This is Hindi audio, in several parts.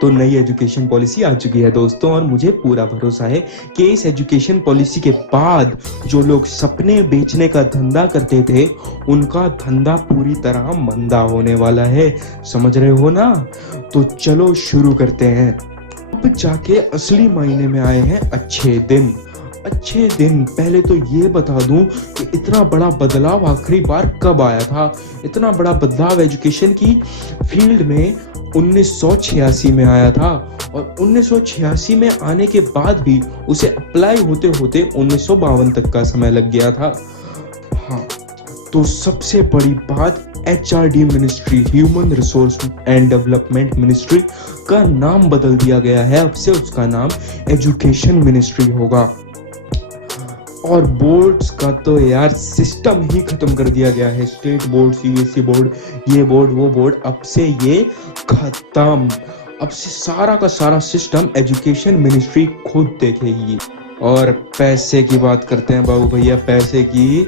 तो नई एजुकेशन पॉलिसी आ चुकी है दोस्तों, और मुझे पूरा भरोसा है कि इस एजुकेशन पॉलिसी के बाद जो लोग सपने बेचने का धंधा करते थे उनका धंधा पूरी तरह मंदा होने वाला है। समझ रहे हो ना? तो चलो शुरू करते हैं। अब जाके असली मायने में आए हैं अच्छे दिन। अच्छे दिन। पहले तो ये बता दूं कि इतना बड़ा बदलाव आखिरी बार कब आया था। इतना बड़ा बदलाव एजुकेशन की फील्ड में 1986 में आया था, और 1986 में आने के बाद भी उसे अप्लाई होते होते 1952 तक का समय लग गया था। हाँ, तो सबसे बड़ी बात, HRD ministry, human resource and development ministry का नाम बदल दिया गया है। अब से उसका नाम एजुकेशन मिनिस्ट्री होगा। और बोर्ड्स का तो यार सिस्टम ही खत्म कर दिया गया है। स्टेट बोर्ड, CBSE बोर्ड, ये बोर्ड वो बोर्ड, अब से ये खत्म। अब से सारा का सारा सिस्टम एजुकेशन मिनिस्ट्री खुद देखेगी। और पैसे की बात करते हैं बाबू भैया, पैसे की।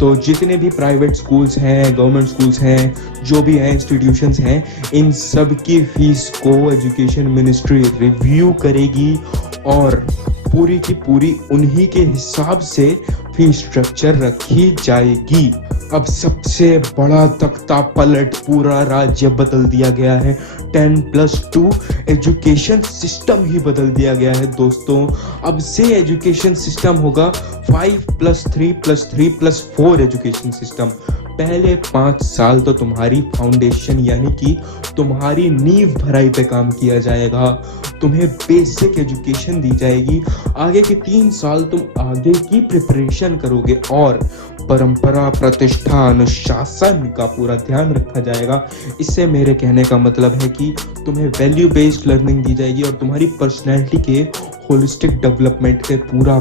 तो जितने भी प्राइवेट स्कूल्स हैं, गवर्नमेंट स्कूल्स हैं, जो भी हैं इंस्टीट्यूशंस हैं, इन सब की फीस को एजुकेशन मिनिस्ट्री रिव्यू करेगी और पूरी की पूरी उन्हीं के हिसाब से फीस स्ट्रक्चर रखी जाएगी। अब सबसे बड़ा तख्ता पलट, पूरा राज्य बदल दिया गया है। 10+2 एजुकेशन सिस्टम ही बदल दिया गया है दोस्तों। अब से एजुकेशन सिस्टम होगा 5+3+3+4 एजुकेशन सिस्टम। पहले 5 साल तो तुम्हारी फाउंडेशन यानी कि तुम्हारी नींव भराई पे काम किया जाएगा, तुम्हें बेसिक एजुकेशन दी जाएगी। आगे के 3 साल तुम आगे की प्रिपरेशन करोगे और परंपरा, प्रतिष्ठा, अनुशासन का पूरा ध्यान रखा जाएगा। इससे मेरे कहने का मतलब है कि तुम्हें वैल्यू बेस्ड लर्निंग दी जाएगी और तुम्हारी पर्सनैलिटी के होलिस्टिक डेवलपमेंट पे पूरा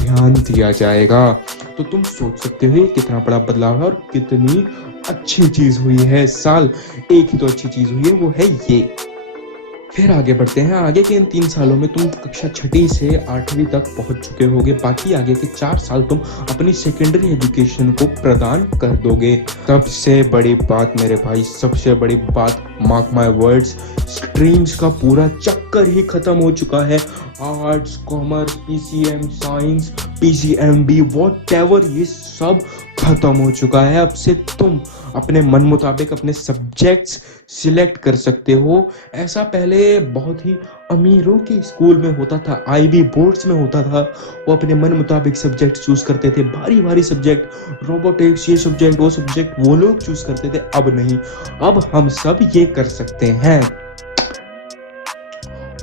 ध्यान दिया जाएगा। तो तुम सोच सकते हो कितना बड़ा बदलाव है और कितनी अच्छी चीज हुई है इस साल। एक ही तो अच्छी चीज हुई है, वो है ये। फिर आगे बढ़ते हैं। आगे के इन 3 सालों में तुम कक्षा 6ठी से 8वीं तक पहुंच चुके होगे। बाकी आगे के 4 साल तुम अपनी सेकेंडरी एजुकेशन को प्रदान कर दोगे। सबसे बड़ी बात मेरे भाई, सबसे बड़ी बात, मार्क माय वर्ड्स, स्ट्रीम्स का पूरा चक्कर ही खत्म हो चुका है। Arts, commerce, PCM, science, PCMB, whatever, ये सब खत्म हो चुका है। अब से तुम अपने मन मुताबिक अपने सब्जेक्ट्स सिलेक्ट कर सकते हो। ऐसा पहले बहुत ही अमीरों के स्कूल में होता था, IB बोर्ड्स में होता था। वो अपने मन मुताबिक सब्जेक्ट चूज करते थे, भारी भारी सब्जेक्ट, रोबोटिक्स, ये सब्जेक्ट वो सब्जेक्ट, वो लोग चूज करते थे। अब नहीं, अब हम सब ये कर सकते हैं।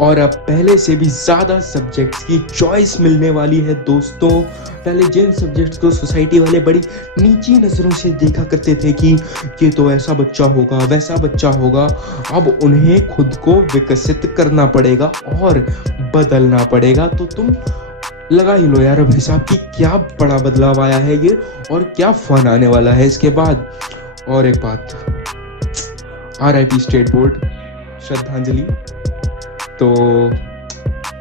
और अब पहले से भी ज्यादा सब्जेक्ट्स की चॉइस मिलने वाली है दोस्तों। पहले जिन सब्जेक्ट्स को सोसाइटी वाले बड़ी नीची नजरों से देखा करते थे कि ये तो ऐसा बच्चा होगा, वैसा बच्चा होगा, अब उन्हें खुद को विकसित करना पड़ेगा और बदलना पड़ेगा। तो तुम लगा ही लो यार अब हिसाब की क्या बड़ा बदलाव आया है ये, और क्या फन आने वाला है इसके बाद। और एक बात, RIP स्टेट बोर्ड, श्रद्धांजलि। तो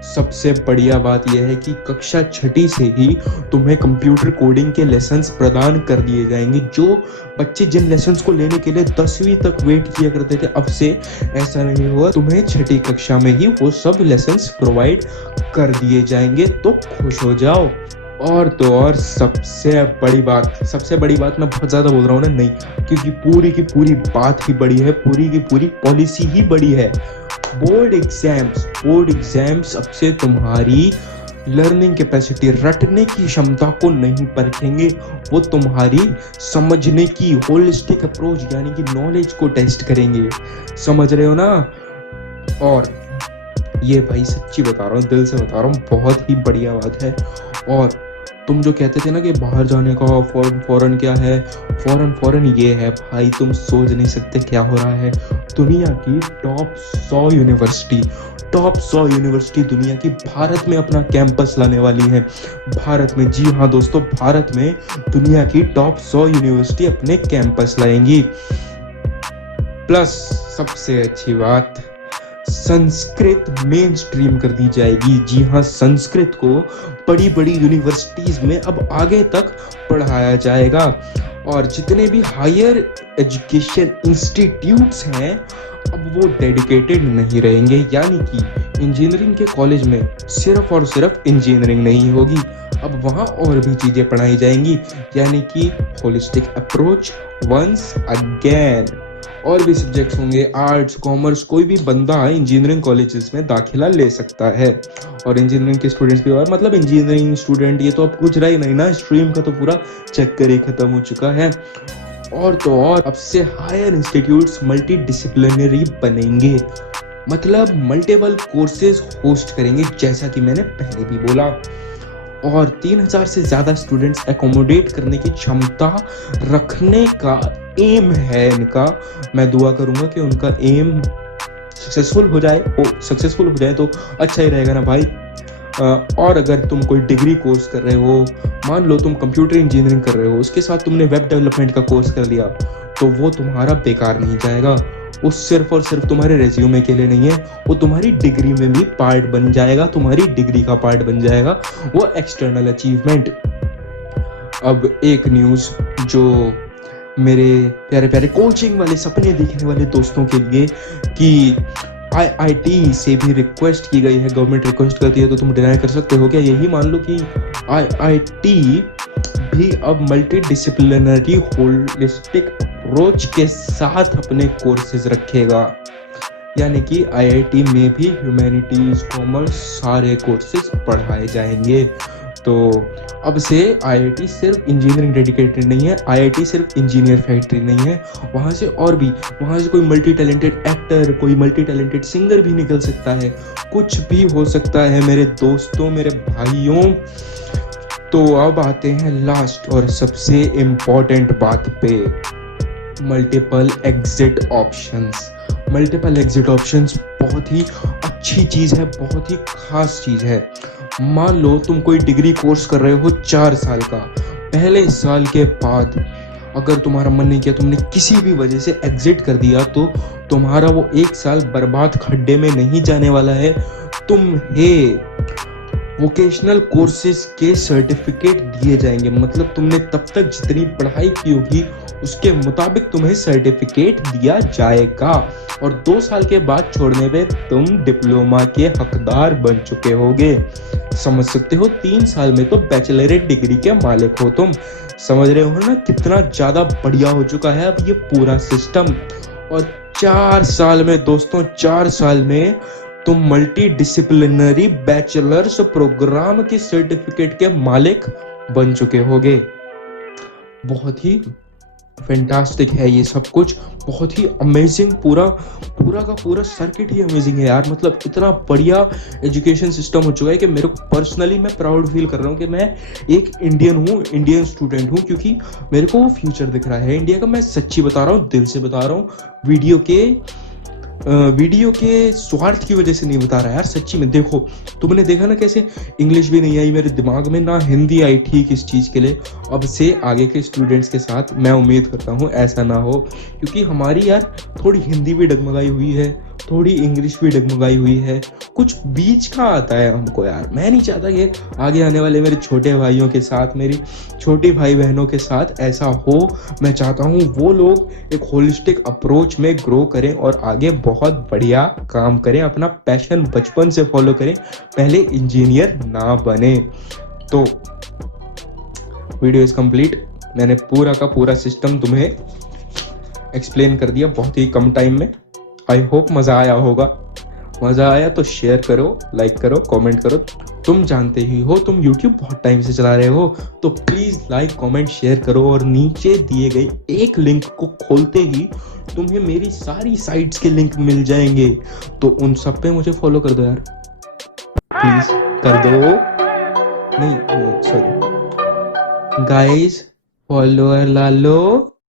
सबसे बढ़िया बात यह है कि कक्षा 6ठी से ही तुम्हें कंप्यूटर कोडिंग के लेसन्स प्रदान कर दिए जाएंगे। जो बच्चे जिन लेसन्स को लेने के लिए 10वीं तक वेट किया करते थे, अब से ऐसा नहीं हुआ, तुम्हें 6ठी कक्षा में ही वो सब लेसन्स प्रोवाइड कर दिए जाएंगे। तो खुश हो जाओ। और तो और सबसे बड़ी बात मैं बहुत ज्यादा बोल रहा हूँ ना, नहीं, क्योंकि पूरी की पूरी बात ही बड़ी है, पूरी की पूरी पॉलिसी ही बड़ी है। बोर्ड एग्जाम्स अब से तुम्हारी लर्निंग कैपेसिटी, रटने की क्षमता को नहीं परखेंगे, वो तुम्हारी समझने की होलिस्टिक अप्रोच यानी कि नॉलेज को टेस्ट करेंगे। समझ रहे हो ना? और ये भाई सच्ची बता रहा हूँ, दिल से बता रहा हूँ, बहुत ही बढ़िया बात है। और तुम जो कहते थे ना कि बाहर जाने का फॉरेन क्या है, फॉरेन ये है भाई, तुम सोच नहीं सकते क्या हो रहा है। दुनिया की टॉप 100 यूनिवर्सिटी दुनिया की भारत में अपना कैंपस लाने वाली है। भारत में, जी हाँ दोस्तों, भारत में दुनिया की टॉप 100 यूनिवर्सिटी अपने कैंपस लाएंगी। प्लस सबसे अच्छी बात, संस्कृत मेन स्ट्रीम कर दी जाएगी। जी हाँ, संस्कृत को बड़ी बड़ी यूनिवर्सिटीज में अब आगे तक पढ़ाया जाएगा। और जितने भी हायर एजुकेशन इंस्टीट्यूट्स हैं, अब वो डेडिकेटेड नहीं रहेंगे, यानी कि इंजीनियरिंग के कॉलेज में सिर्फ और सिर्फ इंजीनियरिंग नहीं होगी, अब वहाँ और भी चीज़ें पढ़ाई जाएंगी, यानी कि होलिस्टिक अप्रोच वंस अगेन। और भी सब्जेक्ट्स होंगे, आर्ट्स कॉमर्स, कोई भी बंदा इंजीनियरिंग कॉलेजेस में दाखिला ले सकता है। और इंजीनियरिंग के स्टूडेंट्स भी, और मतलब इंजीनियरिंग स्टूडेंट ये तो अब कुछ रहा ही नहीं ना, स्ट्रीम का तो पूरा चक्कर ही खत्म हो चुका है। और तो और अब से हायर इंस्टीट्यूट्स मल्टी डिसिप्लिनरी बनेंगे, मतलब मल्टीपल कोर्सेज होस्ट करेंगे, जैसा कि मैंने पहले भी बोला। और 3000 से ज़्यादा स्टूडेंट्स एकोमोडेट करने की क्षमता रखने का एम है इनका। मैं दुआ करूंगा कि उनका एम सक्सेसफुल हो जाए, तो अच्छा ही रहेगा ना भाई। और अगर तुम कोई डिग्री कोर्स कर रहे हो, मान लो तुम कंप्यूटर इंजीनियरिंग कर रहे हो, उसके साथ तुमने वेब डेवलपमेंट का कोर्स कर लिया, तो वो तुम्हारा बेकार नहीं जाएगा। वो सिर्फ और सिर्फ तुम्हारे रेज्यूमे के लिए नहीं है, वो तुम्हारी डिग्री में भी पार्ट बन जाएगा, तुम्हारी डिग्री का पार्ट बन जाएगा, वो एक्सटर्नल अचीवमेंट। अब एक न्यूज़ जो मेरे प्यारे प्यारे कोचिंग वाले, सपने देखने वाले दोस्तों के लिए, कि आईआईटी से भी रिक्वेस्ट की गई है, गवर्नमेंट रिक्वेस्ट करती है तो तुम डिनाई कर सकते हो क्या? यही मान लो कि आईआईटी भी अब मल्टी डिसिप्लिनरी होलिस्टिक अप्रोच के साथ अपने कोर्सेज रखेगा, यानी कि आईआईटी में भी ह्यूमैनिटीज कॉमर्स सारे कोर्सेज पढ़ाए जाएंगे। तो अब से आईआईटी सिर्फ इंजीनियरिंग डेडिकेटेड नहीं है, आईआईटी सिर्फ इंजीनियर फैक्ट्री नहीं है, वहाँ से और भी, वहाँ से कोई मल्टी टैलेंटेड एक्टर, कोई मल्टी टैलेंटेड सिंगर भी निकल सकता है, कुछ भी हो सकता है मेरे दोस्तों, मेरे भाइयों। तो अब आते हैं लास्ट और सबसे इम्पोर्टेंट बात पे, multiple exit options. Multiple exit options बहुत ही अच्छी चीज़ है, बहुत ही खास चीज़ है। मान लो तुम कोई डिग्री कोर्स कर रहे हो 4 साल का, पहले साल के बाद अगर तुम्हारा मन नहीं किया, तुमने किसी भी वजह से एग्जिट कर दिया, तो तुम्हारा वो 1 साल बर्बाद खड्डे में नहीं जाने वाला है। तुम्हें वोकेशनल कोर्सेज के सर्टिफिकेट दिए जाएंगे, मतलब तुमने तब तक जितनी पढ़ाई की होगी उसके मुताबिक तुम्हें सर्टिफिकेट दिया जाएगा। और 2 साल के बाद छोड़ने पे तुम डिप्लोमा के हकदार बन चुके होगे। समझ सकते हो, 3 साल में तो बैचलरेट डिग्री के मालिक हो तुम। समझ रहे हो ना कितना ज्यादा बढ़िया हो चुका है अब ये पूरा सिस्टम। और 4 साल में दोस्तों, 4 साल में तुम मल्टी डिसिप्लिनरी बैचलर्स प्रोग्राम के सर्टिफिकेट के मालिक बन चुके होगे। बहुत ही फैंटास्टिक है ये सब कुछ, बहुत ही अमेजिंग, पूरा का पूरा सर्किट ही अमेजिंग है यार। मतलब इतना बढ़िया एजुकेशन सिस्टम हो चुका है कि मेरे को पर्सनली मैं प्राउड फील कर रहा हूँ कि मैं एक इंडियन हूँ, इंडियन स्टूडेंट हूँ, क्योंकि मेरे को वो फ्यूचर दिख रहा है इंडिया का। मैं सच्ची बता रहा हूँ, दिल से बता रहा हूँ, वीडियो के स्वार्थ की वजह से नहीं बता रहा यार, सच्ची में। देखो, तुमने देखा ना कैसे इंग्लिश भी नहीं आई मेरे दिमाग में, ना हिंदी आई ठीक इस चीज़ के लिए। अब से आगे के स्टूडेंट्स के साथ मैं उम्मीद करता हूँ ऐसा ना हो, क्योंकि हमारी यार थोड़ी हिंदी भी डगमगाई हुई है, थोड़ी इंग्लिश भी डगमगाई हुई है, कुछ बीच का आता है हमको यार। मैं नहीं चाहता कि आगे आने वाले मेरे छोटे भाइयों के साथ, मेरी छोटी भाई बहनों के साथ ऐसा हो। मैं चाहता हूँ वो लोग एक होलिस्टिक अप्रोच में ग्रो करें और आगे बहुत बढ़िया काम करें, अपना पैशन बचपन से फॉलो करें, पहले इंजीनियर ना बने। तो वीडियो इज कंप्लीट, मैंने पूरा का पूरा सिस्टम तुम्हें एक्सप्लेन कर दिया बहुत ही कम टाइम में। आई होप मज़ा आया होगा। मज़ा आया तो शेयर करो, लाइक करो, कमेंट करो। तुम जानते ही हो, तुम YouTube बहुत टाइम से चला रहे हो, तो प्लीज़ लाइक कमेंट शेयर करो। और नीचे दिए गए एक लिंक को खोलते ही तुम्हें मेरी सारी साइट्स के लिंक मिल जाएंगे, तो उन सब पे मुझे फॉलो कर दो यार, प्लीज़ कर दो। नहीं, सॉरी गाइस, फॉलोअर ला लो।